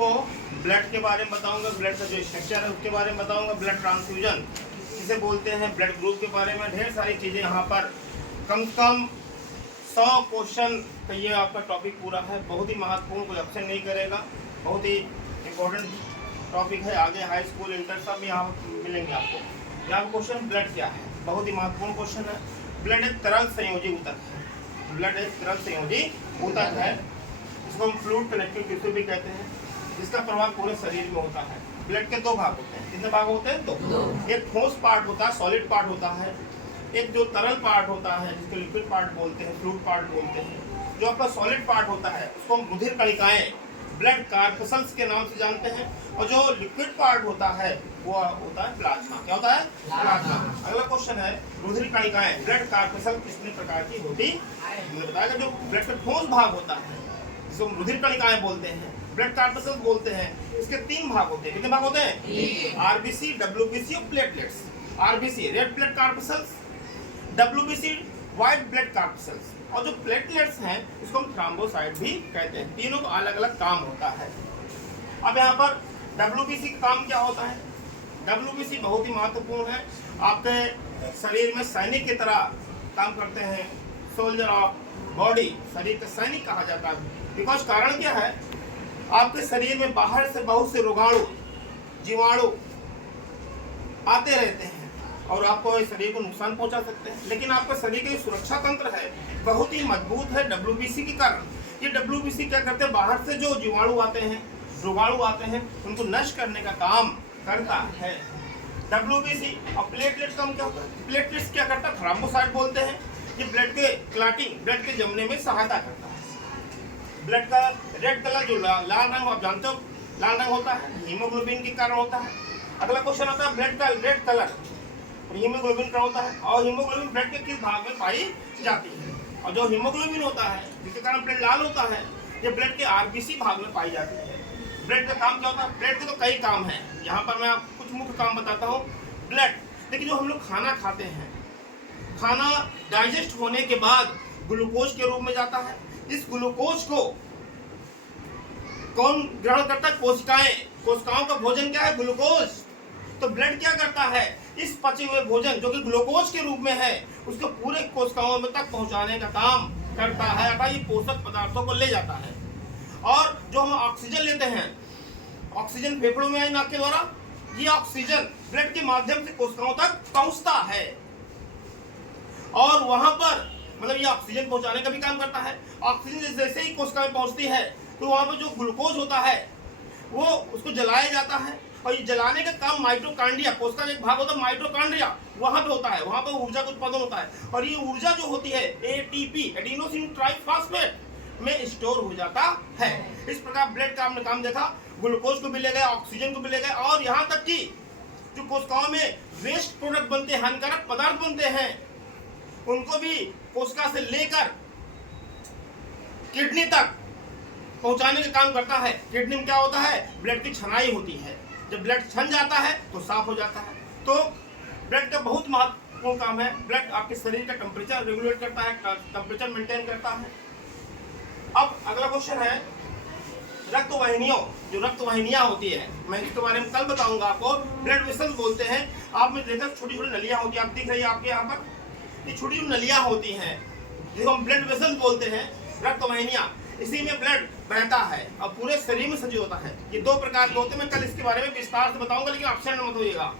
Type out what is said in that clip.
आपको ब्लड के बारे में बताऊंगा, ब्लड का जो स्ट्रक्चर है उसके बारे में बताऊंगा, ब्लड ट्रांसफ्यूजन जिसे बोलते हैं, ब्लड ग्रुप के बारे में ढेर सारी चीज़ें यहाँ पर कम से कम 100 क्वेश्चन का ये आपका टॉपिक पूरा है। बहुत ही महत्वपूर्ण, कोई ऑप्शन नहीं करेगा, बहुत ही इम्पोर्टेंट टॉपिक है। आगे हाई स्कूल इंटर सब यहाँ मिलेंगे आपको। यहाँ क्वेश्चन ब्लड क्या है, बहुत ही महत्वपूर्ण क्वेश्चन है। ब्लड एक तरल संयोजी ऊतक है। ब्लड एक तरल संयोजी ऊतक है, इसको हम फ्लूइड कनेक्टिव टिश्यू भी कहते हैं, जिसका प्रभाव पूरे शरीर में होता है। ब्लड के दो भाग होते हैं। कितने भाग होते हैं? दो। एक ठोस पार्ट होता है, सॉलिड पार्ट होता है, एक जो तरल पार्ट होता है जिसको लिक्विड पार्ट बोलते हैं, फ्लूइड पार्ट बोलते हैं। जो आपका सॉलिड पार्ट होता है उसको हम रुधिर कणिकाएं, ब्लड कार्पसल्स के नाम से जानते हैं। और जो लिक्विड पार्ट होता है वो होता है प्लाज्मा। क्या होता है? प्लाज्मा। अगला क्वेश्चन है रुधिर कणिकाएं, ब्लड कार्पसल कितने प्रकार की होती है बताएगा। जो ब्लड का ठोस भाग होता है जिसको हम रुधिर कणिकाएं बोलते हैं, ब्लड कार्पसल्स बोलते हैं, इसके 3 भाग होते हैं। कितने भाग होते हैं? आरबीसी, डब्ल्यूबीसी और platelets. RBC red blood corpuscles, WBC white blood corpuscles, और जो प्लेटलेट्स हैं उसको हम थ्रोम्बोसाइट भी कहते हैं। तीनों का अलग अलग काम होता है। अब यहाँ पर डब्ल्यूबीसी का काम क्या होता है? डब्ल्यूबीसी बहुत ही महत्वपूर्ण है, आपके शरीर में सैनिक की तरह काम करते हैं। सोल्जर ऑफ बॉडी, शरीर का सैनिक कहा जाता है। बिकॉज कारण क्या है, आपके शरीर में बाहर से बहुत से रोगाणु, जीवाणु आते रहते हैं और आपको शरीर को नुकसान पहुंचा सकते हैं। लेकिन आपका शरीर का सुरक्षा तंत्र है बहुत ही मजबूत है डब्ल्यूबीसी के कारण। ये डब्ल्यूबीसी क्या करते हैं, बाहर से जो जीवाणु आते हैं, रोगाणु आते हैं, उनको नष्ट करने का काम करता है डब्ल्यूबीसी। और प्लेटलेट्स का क्या होता है? प्लेटलेट्स क्या करता है? थ्रोम्बोसाइट बोलते हैं। ये ब्लड के क्लॉटिंग, ब्लड के जमने में सहायता करता है। ब्लड का रेड कलर जो लाल रंग आप जानते हो, लाल रंग होता है हीमोग्लोबिन के कारण होता है। अगला क्वेश्चन आता है ब्लड का रेड कलर हीमोग्लोबिन का होता है, और हीमोग्लोबिन ब्लड के किस भाग में पाई जाती है? और जो हीमोग्लोबिन होता है जिसके कारण ब्लड लाल होता है, ये ब्लड के आरबीसी भाग में पाई जाती है। ब्लड का काम क्या होता है? ब्लड के तो कई काम हैं, यहाँ पर मैं आपको कुछ मुख्य काम बताता हूँ। ब्लड देखिए, जो हम लोग खाना खाते हैं, खाना डाइजेस्ट होने के बाद ग्लूकोज के रूप में जाता है। इस ग्लूकोज को कौन ग्रहण करता है? कोशिकाएं। कोशिकाओं का भोजन क्या है? ग्लूकोज। तो ब्लड क्या करता है? इस पचे हुए भोजन जो कि ग्लूकोज के रूप में है उसको पूरे कोशिकाओं में तक पहुंचाने का काम करता है, अर्थात ये पोषक पदार्थों को ले जाता है। और जो हम ऑक्सीजन लेते हैं, ऑक्सीजन फेफड़ों में आई नाक के द्वारा, ये ऑक्सीजन ब्लड के माध्यम से कोशिकाओं तक पहुंचता है और वहां पर मतलब ये ऑक्सीजन पहुंचाने का भी काम करता है। ऑक्सीजन जैसे ही कोशिका में पहुंचती है तो वहां पर जो ग्लूकोज होता है वो उसको जलाया जाता है, और ये जलाने का काम माइटोकॉन्ड्रिया, कोशिका का एक भाग होता है माइटोकॉन्ड्रिया, वहां पे होता है। वहां पे ऊर्जा का उत्पादन होता है, और ये ऊर्जा जो होती है एटीपी, एडिनोसिन ट्राइफॉस्फेट में स्टोर हो जाता है। इस प्रकार ब्लड का हमने काम देखा, ग्लूकोज को भी ले गए, ऑक्सीजन को भी ले गए, और यहाँ तक कि जो कोशिकाओं में वेस्ट प्रोडक्ट बनते हैं, हानिकारक पदार्थ बनते हैं, उनको भी कोशिका से लेकर किडनी तक पहुंचाने का काम करता है। किडनी में क्या होता है? ब्लड की छनाई होती है। जब ब्लड छन जाता है तो साफ हो जाता है। तो ब्लड का बहुत महत्वपूर्ण काम है। ब्लड आपके शरीर का टेम्परेचर रेगुलेट करता है, टेम्परेचर मेंटेन करता है। अब अगला क्वेश्चन है रक्त वाहिनियों, जो रक्त वाहिनियां होती है, मैं इसके बारे में कल बताऊंगा आपको। ब्लड वेसल्स बोलते हैं। आपने देखा छोटी छोटी नलियां होती है, आप दिख रही है आपके यहाँ पर, ये छोटी छोटी नलियां होती हैं जिसको हम ब्लड वेसल्स बोलते हैं, रक्त वाहिनियां। इसी में ब्लड बहता है और पूरे शरीर में सजीव होता है। ये 2 प्रकार के होते हैं। मैं कल इसके बारे में विस्तार से बताऊंगा, लेकिन ऑप्शन मत होइएगा।